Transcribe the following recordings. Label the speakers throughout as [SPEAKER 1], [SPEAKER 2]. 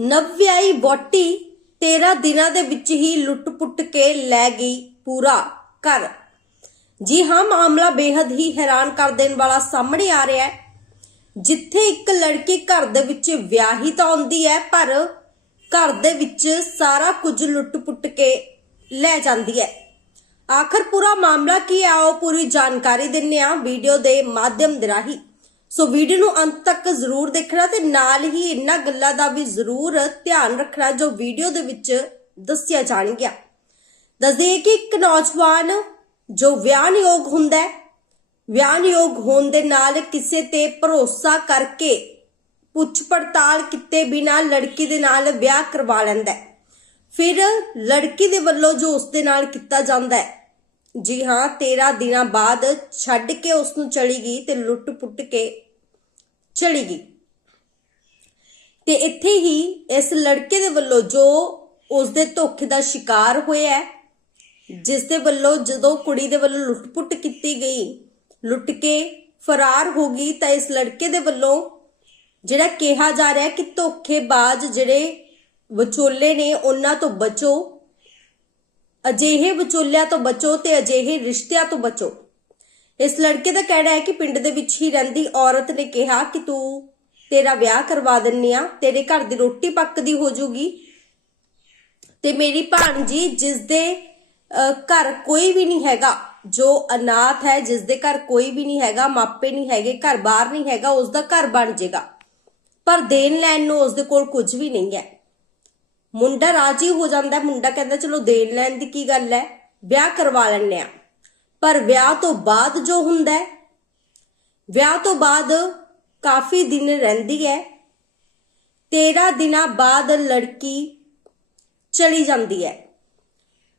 [SPEAKER 1] ਨਵਵਿਆਹੀ ਵੋਟੀ 13 ਦਿਨਾਂ ਦੇ ਵਿੱਚ ਹੀ ਲੁੱਟ-ਪੁੱਟ ਕੇ ਲੈ ਗਈ ਪੂਰਾ ਘਰ। ਜੀ ਹਾਂ, ਮਾਮਲਾ ਬੇहद ਹੀ ਹੈਰਾਨ ਕਰ ਦੇਣ ਵਾਲਾ ਸਾਹਮਣੇ ਆ ਰਿਹਾ ਹੈ। ਜਿੱਥੇ ਇੱਕ ਲੜਕੀ ਘਰ ਦੇ ਵਿੱਚ ਵਿਆਹੀ ਤਾਂ ਆਉਂਦੀ ਹੈ, ਪਰ ਘਰ ਦੇ ਵਿੱਚ ਸਾਰਾ ਕੁਝ ਲੁੱਟ-ਪੁੱਟ ਕੇ ਲੈ ਜਾਂਦੀ ਹੈ। ਆਖਰ ਪੂਰਾ ਮਾਮਲਾ ਕੀ ਹੈ, ਉਹ ਪੂਰੀ ਜਾਣਕਾਰੀ ਦਿੰਨੇ ਆ ਵੀਡੀਓ ਦੇ ਮਾਧਿਅਮ ਦੇ ਰਾਹੀਂ। ਸੋ ਵੀਡੀਓ ਨੂੰ ਅੰਤ ਤੱਕ ਜ਼ਰੂਰ ਦੇਖਣਾ ਤੇ ਨਾਲ ਹੀ ਇਹਨਾਂ ਗੱਲਾਂ ਦਾ ਵੀ ਜ਼ਰੂਰ ਧਿਆਨ ਰੱਖਣਾ ਜੋ ਵੀਡੀਓ ਦੇ ਵਿੱਚ ਦੱਸਿਆ ਜਾਣਗੀਆਂ। ਦੱਸਦੇ ਕਿ ਇੱਕ ਨੌਜਵਾਨ ਜੋ ਵਿਆਹਨਯੋਗ ਹੁੰਦਾ ਹੈ ਵਿਆਹਨਯੋਗ ਹੋਣ ਦੇ ਨਾਲ ਕਿਸੇ ਤੇ ਭਰੋਸਾ ਕਰਕੇ ਪੁੱਛ ਪੜਤਾਲ ਕੀਤੇ ਬਿਨਾ ਲੜਕੀ ਦੇ ਨਾਲ ਵਿਆਹ ਕਰਵਾ ਲੈਂਦਾ ਹੈ। ਫਿਰ ਲੜਕੀ ਦੇ ਵੱਲੋਂ ਜੋ ਉਸ ਦੇ ਨਾਲ ਕੀਤਾ ਜਾਂਦਾ ਹੈ, ਜੀ ਹਾਂ 13 ਦਿਨਾਂ ਬਾਅਦ ਛੱਡ ਕੇ ਉਸ ਨੂੰ ਚਲੀ ਗਈ ਤੇ ਲੁੱਟ-ਪੁੱਟ ਕੇ ਚਲੀ ਗਈ ਤੇ ਇੱਥੇ ਹੀ ਇਸ ਲੜਕੇ ਦੇ ਵੱਲੋਂ ਜੋ ਉਸ ਦੇ ਧੋਖੇ ਦਾ ਸ਼ਿਕਾਰ ਹੋਇਆ ਹੈ ਜਿਸ ਦੇ ਵੱਲੋਂ ਜਦੋਂ ਕੁੜੀ ਦੇ ਵੱਲੋਂ ਲੁੱਟ-ਪੁੱਟ ਕੀਤੀ ਗਈ, ਲੁੱਟ ਕੇ ਫਰਾਰ ਹੋ ਗਈ, ਤਾਂ ਇਸ ਲੜਕੇ ਦੇ ਵੱਲੋਂ ਜਿਹੜਾ ਕਿਹਾ ਜਾ ਰਿਹਾ ਕਿ ਧੋਖੇਬਾਜ਼ ਜਿਹੜੇ ਵਿਚੋਲੇ ਨੇ, ਉਹਨਾਂ ਤੋਂ ਬਚੋ। ਅਜਿਹੇ ਵਿਚੋਲਿਆਂ ਤੋਂ ਬਚੋ ਤੇ ਅਜਿਹੇ ਰਿਸ਼ਤਿਆਂ ਤੋਂ ਬਚੋ। ਇਸ ਲੜਕੇ ਦਾ ਕਹਿਣਾ ਹੈ ਕਿ ਪਿੰਡ ਦੇ ਵਿੱਚ ਹੀ ਰਹਿੰਦੀ ਔਰਤ ਨੇ ਕਿਹਾ ਕਿ ਤੂੰ ਤੇਰਾ ਵਿਆਹ ਕਰਵਾ ਦਿੰਨੀ ਆ ਤੇਰੇ ਘਰ ਦੀ ਰੋਟੀ ਪੱਕਦੀ ਹੋ ਜੂਗੀ ਤੇ ਮੇਰੀ ਭਾਣਜੀ ਜਿਸ ਦੇ ਅਹ, ਘਰ ਕੋਈ ਵੀ ਨਹੀਂ ਹੈਗਾ ਜੋ ਅਨਾਥ ਹੈ ਜਿਸ ਦੇ ਘਰ ਕੋਈ ਵੀ ਨਹੀਂ ਹੈਗਾ ਮਾਪੇ ਨਹੀਂ ਹੈਗੇ ਘਰ ਬਾਹਰ ਨਹੀਂ ਹੈਗਾ ਉਸ ਦਾ ਘਰ ਬਣ ਜਾਏਗਾ ਪਰ ਦੇਣ ਲੈਣ ਨੂੰ ਉਸ ਦੇ ਕੋਲ ਕੁਝ ਵੀ ਨਹੀਂ ਹੈ। ਮੁੰਡਾ ਰਾਜੀ ਹੋ ਜਾਂਦਾ ਮੁੰਡਾ ਕਹਿੰਦਾ ਚਲੋ ਦੇਣ ਲੈਣ ਦੀ ਕੀ ਗੱਲ ਹੈ? ਵਿਆਹ ਕਰਵਾ ਲੈਣੇ ਆ ਪਰ ਵਿਆਹ ਤੋਂ ਬਾਅਦ ਜੋ ਹੁੰਦਾ ਹੈ, ਵਿਆਹ ਤੋਂ ਬਾਅਦ ਕਾਫੀ ਦਿਨ ਰਹਿੰਦੀ ਹੈ 13 ਦਿਨਾਂ ਬਾਅਦ ਲੜਕੀ ਚਲੀ ਜਾਂਦੀ ਹੈ।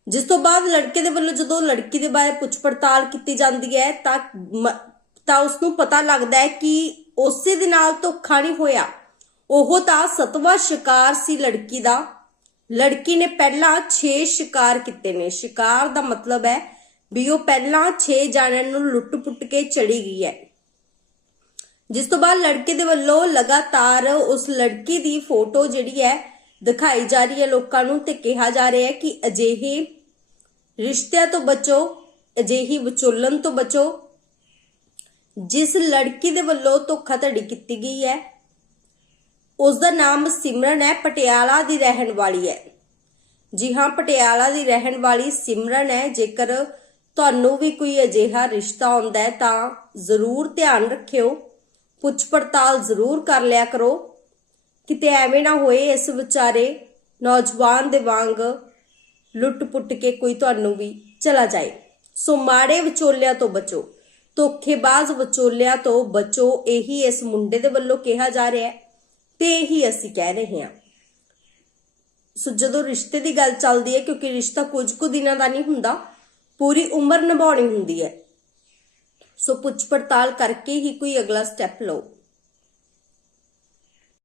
[SPEAKER 1] ਜਿਸ ਤੋਂ ਬਾਅਦ ਲੜਕੇ ਦੇ ਵੱਲੋਂ ਜਦੋਂ ਲੜਕੀ ਦੇ ਬਾਰੇ ਪੁੱਛ ਪੜਤਾਲ ਕੀਤੀ ਜਾਂਦੀ ਹੈ, ਤਾਂ ਮ- ਤਾਂ ਉਸ ਨੂੰ ਪਤਾ ਲੱਗਦਾ ਹੈ ਕਿ ਉਸੇ ਦੇ ਨਾਲ ਧੋਖਾ ਨਹੀਂ ਹੋਇਆ। ਉਹ ਤਾਂ ਸਤਵਾਂ ਸ਼ਿਕਾਰ ਸੀ ਲੜਕੀ ਦਾ। ਲੜਕੀ ਨੇ ਪਹਿਲਾਂ 6 ਸ਼ਿਕਾਰ ਕੀਤੇ ਨੇ। ਸ਼ਿਕਾਰ ਦਾ ਮਤਲਬ ਹੈ ਵੀ ਉਹ ਪਹਿਲਾਂ 6 ਜਾਣਿਆਂ ਨੂੰ ਲੁੱਟ-ਪੁੱਟ ਕੇ ਚੜੀ ਗਈ ਹੈ। ਜਿਸ ਤੋਂ ਬਾਅਦ ਲੜਕੇ ਦੇ ਵੱਲੋਂ ਲਗਾਤਾਰ ਉਸ ਲੜਕੀ ਦੀ ਫੋਟੋ ਜਿਹੜੀ ਹੈ ਦਿਖਾਈ ਜਾ ਰਹੀ ਹੈ ਲੋਕਾਂ ਨੂੰ ਤੇ ਕਿਹਾ ਜਾ ਰਿਹਾ ਹੈ ਕਿ ਅਜਿਹੇ ਰਿਸ਼ਤਿਆਂ ਤੋਂ ਬਚੋ, ਅਜਿਹੀ ਵਿਚੋਲਨ ਤੋਂ ਬਚੋ, ਜਿਸ ਲੜਕੀ ਦੇ ਵੱਲੋਂ ਧੋਖਾਧੜੀ ਕੀਤੀ ਗਈ ਹੈ, ਉਸ ਦਾ ਨਾਮ ਸਿਮਰਨ ਹੈ, ਪਟਿਆਲਾ ਦੀ ਰਹਿਣ ਵਾਲੀ ਹੈ। ਜੀ ਹਾਂ, ਪਟਿਆਲਾ ਦੀ ਰਹਿਣ ਵਾਲੀ ਸਿਮਰਨ ਹੈ, ਜੇਕਰ ਤੁਹਾਨੂੰ ਵੀ ਕੋਈ ਅਜਿਹਾ ਰਿਸ਼ਤਾ ਆਉਂਦਾ ਹੈ ਤਾਂ ਜ਼ਰੂਰ ਧਿਆਨ ਰੱਖਿਓ। ਪੁੱਛ ਪੜਤਾਲ ਜ਼ਰੂਰ ਕਰ ਲਿਆ ਕਰੋ। ਕਿਤੇ ਐਵੇਂ ਨਾ ਹੋਏ ਇਸ ਵਿਚਾਰੇ ਨੌਜਵਾਨ ਦੇ ਵਾਂਗ ਲੁੱਟ-ਪੁੱਟ ਕੇ ਕੋਈ ਤੁਹਾਨੂੰ ਵੀ ਚਲਾ ਜਾਏ। ਸੋ ਮਾੜੇ ਵਿਚੋਲਿਆਂ ਤੋਂ ਬਚੋ, ਧੋਖੇਬਾਜ਼ ਵਿਚੋਲਿਆਂ ਤੋਂ ਬਚੋ, ਇਹੀ ਇਸ ਮੁੰਡੇ ਦੇ ਵੱਲੋਂ ਕਿਹਾ ਜਾ ਰਿਹਾ ਹੈ ਤੇ ਇਹੀ ਅਸੀਂ ਕਹਿ ਰਹੇ ਹਾਂ। ਸੋ ਜਦੋਂ ਰਿਸ਼ਤੇ ਦੀ ਗੱਲ ਚੱਲਦੀ ਹੈ ਕਿਉਂਕਿ ਰਿਸ਼ਤਾ ਕੁਝ ਕੁ ਦਿਨਾਂ ਦਾ ਨਹੀਂ ਹੁੰਦਾ ਪੂਰੀ ਉਮਰ ਨਿਭਾਉਣੀ ਹੁੰਦੀ ਹੈ। ਸੋ ਪੁੱਛ ਪੜਤਾਲ ਕਰਕੇ ਹੀ ਕੋਈ ਅਗਲਾ ਸਟੈਪ ਲਓ।